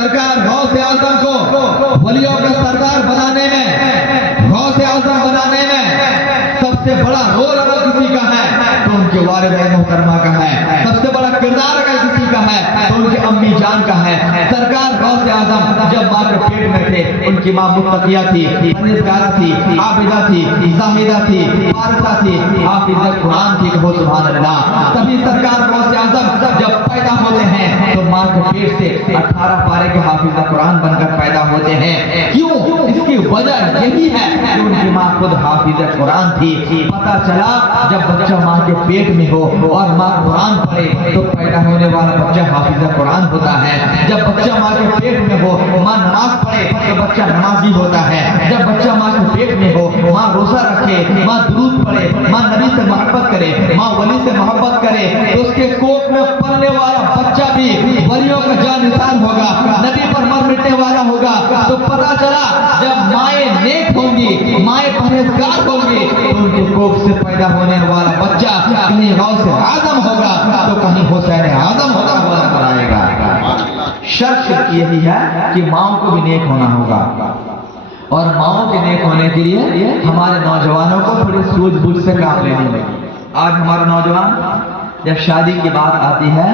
सरकार गौस आजम को वलियों का सरदार बनाने में, गौस आजम बनाने में सबसे बड़ा रोल अगर किसी का है तो उनके वालिद मोहतरमा का है। सबसे बड़ा किरदार अगर किसी का है तो उनके अम्मी जान का है। सरकार गौस आजम जब माँ के पेट में थे, उनकी माँ मुत्तकिया थी, परहेज़गारा थी, आबिदा थी, ज़ाहिदा थी, फारिसा थी, हाफिज़ा कुरान थी। कहो सुभान अल्लाह। तभी सरकार गौस आजम जब पैदा होते हैं तो माँ के पेट से 18 पारे के हाफिज़ा कुरान बनकर पैदा होते हैं। क्यों? इसकी वजह यही है कि उनकी माँ खुद हाफिज़ा कुरान थी। पता चला जब बच्चा माँ के पेट में हो और माँ कुरान पढ़े तो पैदा होने वाला बच्चा हाफिज़ा कुरान होता है। जब बच्चा माँ के पेट में हो, माँ नमाज पढ़े तो बच्चा नमाजी होता है। जब बच्चा माँ के पेट में हो, माँ रोजा रखे, माँ दुरूद पढ़े, माँ नबी से मोहब्बत करे, माँ वली से मोहब्बत करे तो उसके कोख में पलने वाला बच्चा भी वलियों का जानिसार होगा, नबी पर मर मिटने वाला होगा। तो पता चला जब माएँ नेक होंगी, माएँ परहेज़गार होंगी तो उनके कोख से पैदा होने वाला बच्चा कहीं गौस आजम होगा तो कहीं हुसैन आजम होगा पर आएगा। शर्त यही है कि माओ को भी नेक होना होगा और माओ के नेक होने के लिए हमारे नौजवानों को थोड़ी सूझबूझ से काम लेनी होगी। आज हमारे नौजवान जब शादी की बात आती है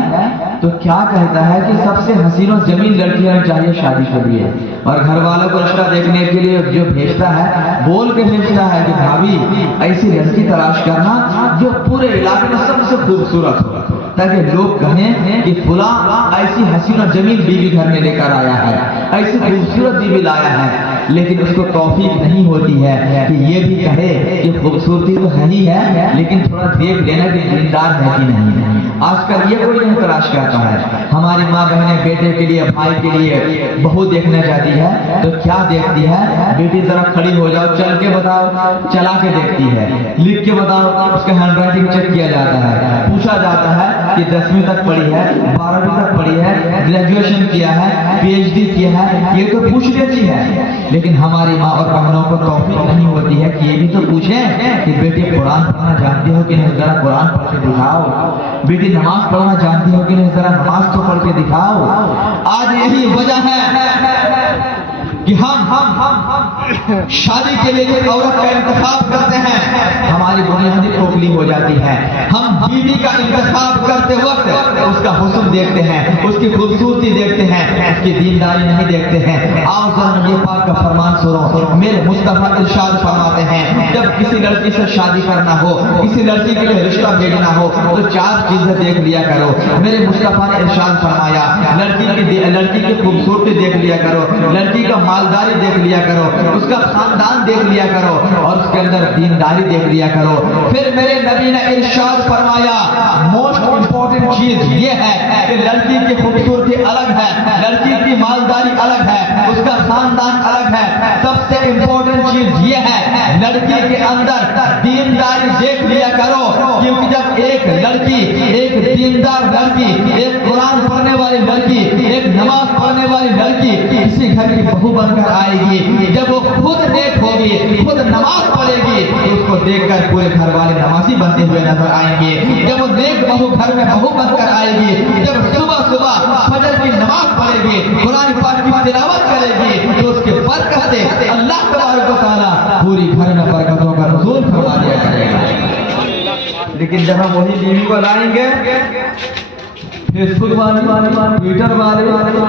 तो क्या कहता है कि सबसे हसीन और जमीन लड़की हमें चाहिए शादी के लिए, और घर वालों को रिश्ता देखने के लिए जो भेजता है बोल के भेजता है कि भाभी ऐसी लड़की तलाश करना जो पूरे इलाके में सबसे खूबसूरत हो, ताकि लोग कहें कि फुला ऐसी हसीन और जमीन बीवी घर में लेकर आया है, ऐसी खूबसूरत बीवी लाया है। लेकिन उसको तौफीक नहीं होती है कि ये भी कहे कि खूबसूरती तो है ही है लेकिन थोड़ा देख लेना कि जिंदार है कि नहीं। आजकल ये कोई नहीं तलाश करता है। हमारी माँ बहनें बेटे के लिए, भाई के लिए बहू देखने जाती है तो क्या देखती है, बेटी जरा खड़ी हो जाओ, चल के बताओ, चला के देखती है, लिख के बताओ, उसका हैंड राइटिंग चेक किया जाता है, पूछा जाता है कि 10वीं तक पढ़ी है, 12वीं तक पढ़ी है, ग्रेजुएशन किया है, PhD किया है, ये तो पूछ लेती है। लेकिन हमारी माँ और बहनों को तौफीक नहीं होती है कि ये भी तो पूछें कि बेटी कुरान पढ़ना जानती हो कि नहीं, जरा कुरान पढ़ के दिखाओ। बेटी नमाज पढ़ना जानती हो कि नहीं, जरा नमाज तो पढ़ के दिखाओ। आज यही वजह है कि हम शादी के लिए जिस औरत का इंतखाब करते हैं हमारी बुनियादी खोखली हो जाती है। हम बीवी का इंतखाब करते वक्त उसका हुस्न देखते हैं, उसकी खूबसूरती देखते हैं, उसकी दीनदारी नहीं देखते हैं। आओ जरा ये पाक का फरमान सुनो। मेरे मुस्तफा इरशाद फरमाते हैं जब किसी लड़की से शादी करना हो, किसी लड़की के लिए रिश्ता भेजना हो तो 4 चीजें देख लिया करो। मेरे मुस्तफा ने इरशाद फरमाया लड़की की खूबसूरती देख लिया करो, लड़की का मालदारी देख लिया करो, उसका खानदान देख लिया करो और उसके अंदर दीनदारी देख लिया करो। फिर मेरे नबी ने इरशाद फरमाया मोस्ट इंपॉर्टेंट चीज ये है कि लड़की की खूबसूरती अलग है, लड़की की मालदारी अलग है, उसका खानदान अलग है। सबसे इंपॉर्टेंट चीज ये है लड़की के अंदर दीनदारी देख लिया करो, क्योंकि जब एक लड़की, एक दीनदार लड़की, एक कुरान पढ़ने वाली लड़की, एक नमाज पढ़ने वाली लड़की किसी घर की बहू बनकर आएगी, जब वो खुद नेक होगी, खुद नमाज पढ़ेगी तो उसको देखकर पूरे घर वाले नमाजी बनते हुए नजर आएंगे। जब वो नेक बहू घर में बहू बनकर आएगी, जब सुबह सुबह फजर की नमाज पढ़ेगी, कुरान पाक की तिलावत करेगी तो उसके बरकत से अल्लाह तबारक व तआला पूरी घर में बरकतों का नुज़ूल फरमा दिया करेगा। लेकिन जब हम वही बीवी को लाएंगे फेसबुक वाली, ट्विटर वाले,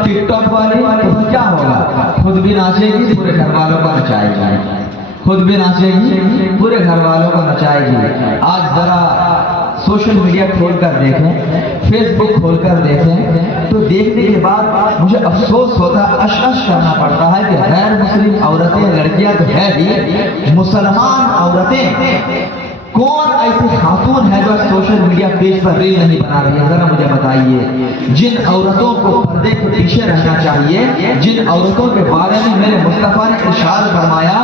टिकटॉक वाले, तो क्या होगा? खुद भी नाचेगी, पूरे घर वालों को नचाएगी, खुद भी नाचेगी, पूरे घर वालों को नचाएगी। आज जरा सोशल मीडिया खोल कर देखें, फेसबुक खोल कर देखें तो देखने के बाद मुझे अफसोस होता है, अशअश करना पड़ता है कि गैर मुस्लिम औरतें, लड़कियां तो है ही, मुसलमान औरतें कौन ऐसी खातून है जो सोशल मीडिया पेज पर रील नहीं बना रही है? जरा मुझे बताइए। जिन औरतों को पर्दे के पीछे रहना चाहिए, जिन औरतों के बारे में मेरे मुस्तफा ने इरशाद फरमाया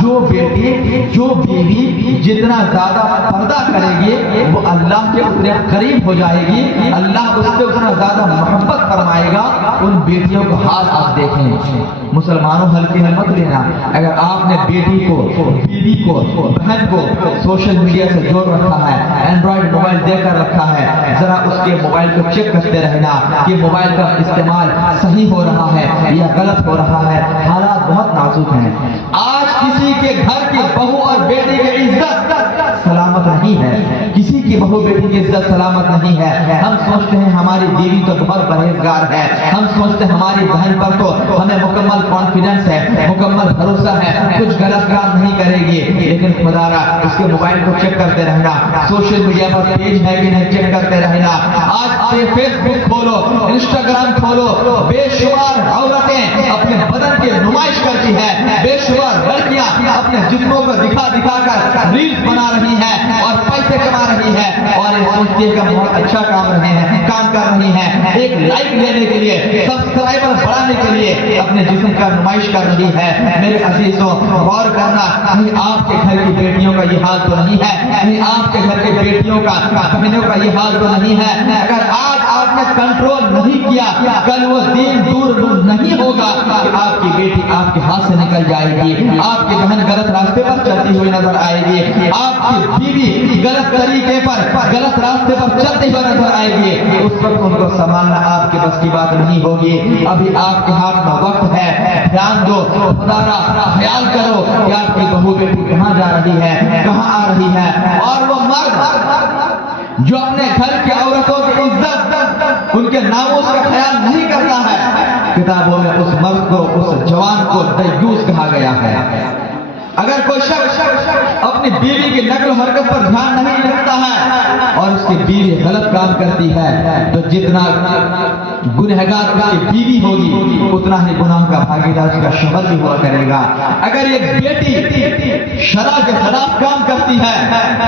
जो बेटी, जो बीवी जितना ज्यादा पर्दा करेगी वो अल्लाह के उतने करीब हो जाएगी, अल्लाह उससे उतना ज्यादा मोहब्बत फरमाएगा। उन बेटियों को हाल आप देखें। मुसलमानों हल्के में मत लेना। अगर आपने बेटी को, बीवी को, बहन को सोशल मीडिया से जोड़ रखा है, एंड्रॉइड मोबाइल देकर रखा है, जरा उसके मोबाइल को चेक करते रहना कि मोबाइल का इस्तेमाल सही हो रहा है या गलत हो रहा है। हालात बहुत नाजुक हैं। आज किसी के घर की बहू और बेटी की इज्जत सलामत नहीं है, किसी की बहू बेटी की इज्जत सलामत नहीं है। हम सोचते हैं हमारी बीवी तो बहुत परहेजगार है, हम सोचते हैं हमारी बहन पर तो हमें मुकम्मल कॉन्फिडेंस है, मुकम्मल भरोसा है, कुछ गलत काम नहीं करेगी। लेकिन खुदारा उसके मोबाइल को चेक करते रहना, सोशल मीडिया पर पेज है कि नहीं चेक करते रहना। आज फेसबुक खोलो, इंस्टाग्राम खोलो, बेशुमार औरतें अपने बदन की नुमाइश करती है, बेशुमार लड़कियां अपने जिस्मों को दिखा दिखा कर रील्स बना रही हैं और पैसे कमा रही है, और ये सोचती है कि बहुत अच्छा काम कर रही है, एक लाइक लेने के लिए, सब्सक्राइबर बढ़ाने के लिए अपने जिस्म का नुमाइश कर रही है। मेरे अजीजों, गौर करना, कहीं आपके घर की बेटियों का ये हाल तो नहीं है, कहीं आपके घर की बेटियों का, बहनों का ये हाल तो नहीं है। अगर आज आपने कंट्रोल नहीं किया, कल वो दिन दूर नहीं होगा कि आपकी बेटी आपके हाथ से निकल जाएगी, आपकी बहन गलत रास्ते पर चलती हुई नजर आएगी, आपकी बीवी गलत तरीके पर, गलत रास्ते पर चलती हुई नजर आएगी। उस वक्त उनको संभालना आपके बस की बात नहीं होगी। अभी आपके हाथ में वक्त है, ध्यान दो, खुदारा ख्याल करो कि आपकी बहू बेटी कहाँ जा रही है, कहाँ आ रही है। और वो मर्द जो अपने घर की औरतों की इज्जत, उनके नामों का ख्याल नहीं करता है, किताबों में उस मर्द को, उस जवान को दय्यूस कहा गया है। अगर कोई शख्स अपनी बीवी की नकल हरकत पर ध्यान नहीं रखता है और उसकी बीवी गलत काम करती है, तो जितना गुनहगार उसकी बीवी होगी उतना ही गुनाह का भागीदार उसका शोहर भी हुआ करेगा। अगर एक बेटी शराब के खिलाफ काम करती है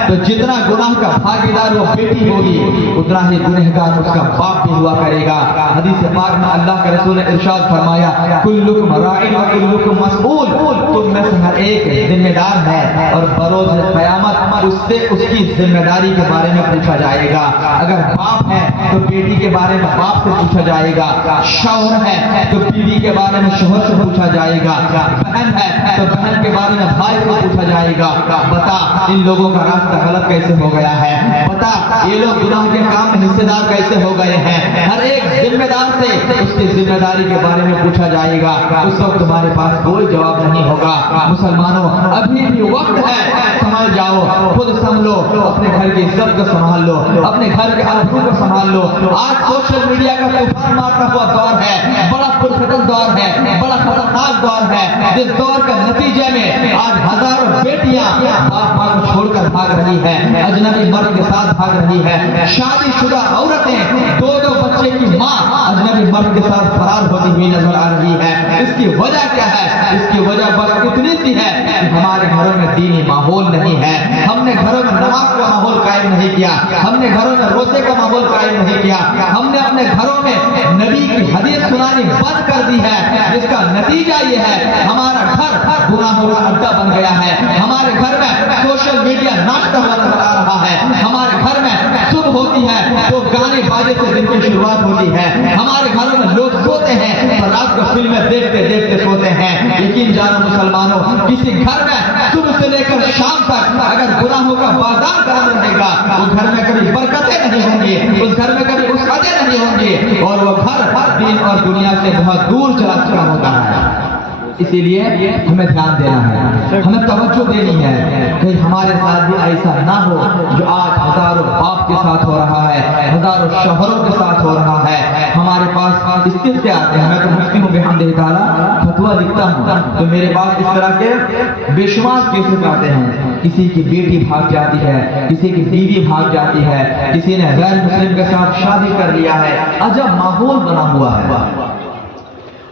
तो जितना गुनाह का भागीदार वो बेटी होगी उतना ही गुनहगार उसका बाप भी हुआ करेगा। हदीस पाक में अल्लाह के रसूल ने इरशाद फरमाया, कुल्लुकुम राइन व कुल्लुकुम मसऊल, तुम में से हर एक जिम्मेदार है और बरोज क़यामत उससे उसकी जिम्मेदारी के बारे में पूछा जाएगा। अगर बाप है तो बेटी के बारे में बाप से पूछा जाएगा, शौहर है तो बीवी के बारे में शौहर से पूछा जाएगा, बहन है तो बहन के बारे में भाई से पूछा जाएगा। बता इन लोगों का रास्ता गलत कैसे हो गया है, बता ये लोग गुनाह के काम में हिस्सेदार कैसे हो गए हैं। हर एक जिम्मेदार से उसकी जिम्मेदारी के बारे में पूछा जाएगा। उस वक्त तुम्हारे पास कोई जवाब नहीं होगा। मुसलमानों, अभी भी वक्त है, संभल जाओ, खुद संभलो, अपने घर की इज्जत को संभाल लो, अपने घर के आबरू को संभाल लो। आज सोशल मीडिया का तूफान मारता हुआ दौर है, बड़ा पुरखतम दौर है, बड़ा खतरनाक दौर है, जिस दौर के नतीजे में आज हजारों बेटियां बाप माँ को छोड़कर भाग रही है, अजनबी मर्द के साथ भाग रही है, शादीशुदा औरतें दो बच्चे की माँ अजनबी मर्द के साथ फरार होती हुई नजर आ रही है। इसकी वजह क्या है? इसकी वजह बस इतनी सी है कि हमारे घरों में दीनी माहौल नहीं है, हमने घरों में नमाज का माहौल कायम नहीं किया, हमने घरों में रोजे का माहौल कायम नहीं किया, हमने अपने घरों में नबी की हदीस सुनानी बंद कर दी है, जिसका नतीजा ये है हमारा घर गुनाहों का अड्डा बन गया है। हमारे घर में सोशल मीडिया नाचता हुआ नजर आ रहा है, हमारे घर में सुबह होती है तो गाने बाजे से दिन की शुरुआत होती है, हमारे घरों में लोग सोते हैं और रात को फिल्में देखते देखते सोते हैं। यकीन जानो मुसलमानों, किसी घर में सुबह से लेकर शाम तक अगर गुनाहों का बाजार गर्म रहेगा, उस घर में कभी बरकतें नहीं होंगी, उस घर में कभी उसअतें नहीं होंगी, और वो घर दिन और दुनिया से बहुत दूर चला चुका होता है। इसीलिए हमें ध्यान देना है, हमें तवज्जो देनी है कि हमारे साथ भी ऐसा ना हो जो आज हजारों बाप के साथ हो रहा है, हजारों शौहरों के साथ हो रहा है। हमारे पास स्थिति आते हैं, मैं तो मुफ्ती हूँ बिहम्दिही ताला, फतवा लिखता हूँ तो मेरे पास इस तरह के बेशुमार केसेस आते हैं। किसी की बेटी भाग जाती है, किसी की बीवी भाग जाती है, किसी ने गैर मुस्लिम के साथ शादी कर लिया है, अजब माहौल बना हुआ है।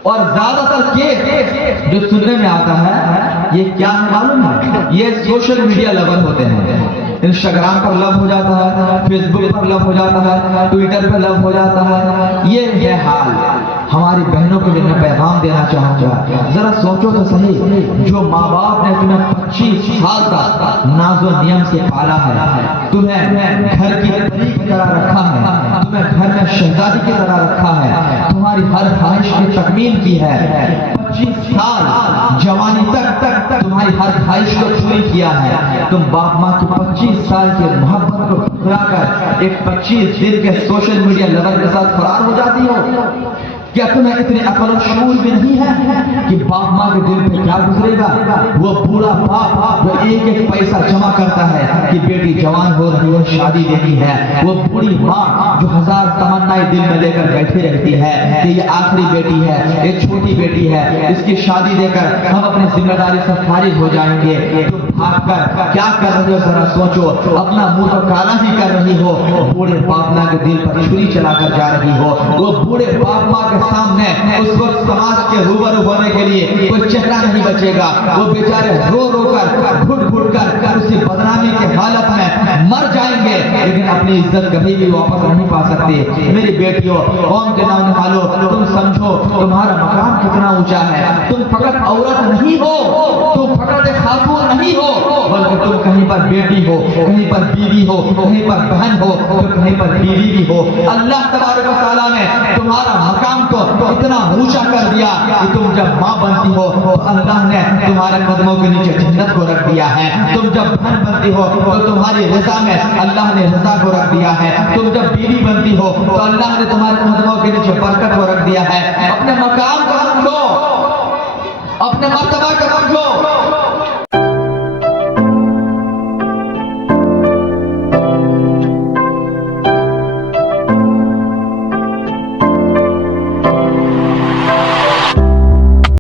और ज्यादातर केस जो सुनने में आता है ये क्या है मालूम है? ये सोशल मीडिया लवर होते हैं। इंस्टाग्राम पर लव हो जाता है, फेसबुक पर लव हो जाता है, ट्विटर पर लव हो जाता है। ये है हाल। हमारी बहनों के लिए मैं पैगाम دینا چاہوں گا. ذرا سوچو تو صحیح, جو ماں باپ نے تمہیں 25 سال تک ناز و نیم سے پالا ہے, تمہیں گھر کی پری کی طرح رکھا ہے, تمہیں گھر میں شہزادی کی طرح رکھا ہے, تمہاری ہر خواہش کی تکمیل کی ہے, 25 سال جوانی تک تمہاری ہر خواہش کو پوری کیا ہے. تم باپ ماں کی 25 سال کی محبت کو ٹھکرا کر ایک 25 دن کے سوشل میڈیا لور کے ساتھ فرار ہو جاتی ہو. کیا تمہیں اتنے عقل و شعور بھی نہیں ہے کہ باپ ماں کے دل پہ کیا گزرے گا؟ وہ بوڑھا باپ جو ایک ایک پیسہ جمع کرتا ہے کہ بیٹی جوان ہو رہی ہے, شادی دینی ہے, وہ بوڑھی ماں جو 1000 تمنائیں دل میں لے کر بیٹھی رہتی ہے کہ یہ آخری بیٹی ہے, یہ چھوٹی بیٹی ہے, اس کی شادی دے کر ہم اپنی ذمہ داری سے فارغ ہو جائیں گے. تم بھاگ کر کیا کر رہی ہو ذرا سوچو, اپنا منہ تو کالا ہی کر رہی ہو, بوڑھے باپ ماں کے دل پر چھری چلا کر جا رہی ہو. وہ بوڑھے باپ ماں کے سامنے اس وقت سماج کے روبرو ہونے کے لیے کوئی چہرہ نہیں بچے گا. وہ بیچارے رو رو کر گھٹ گھٹ کر اسی بدنامی کے حالت میں مر جائیں گے, لیکن اپنی عزت کبھی بھی واپس نہیں پا سکتے. میری بیٹیوں, قوم کے نام نہالو, تم سمجھو تمہارا مقام کتنا اونچا ہے. تم فقط عورت نہیں ہو, تم فقط ایک خاتون نہیں ہو, بلکہ تم کہیں پر بیٹی ہو, کہیں پر بیوی ہو, کہیں پر بہن ہو, کہیں پر بیوی بھی ہو. اللہ تبارک و تعالیٰ نے تمہارا مقام کو اتنا اونچا کر دیا کہ تم جب ماں بنتی ہو تو اللہ نے تمہارے قدموں کے نیچے جنت کو رکھ دیا ہے. تم جب بہن بنتی ہو تو تمہاری رضا میں اللہ نے رضا کو رکھ دیا ہے. تم جب بیوی بنتی ہو تو اللہ نے تمہارے قدموں کے نیچے برکت کو رکھ دیا ہے. اپنے مقام کو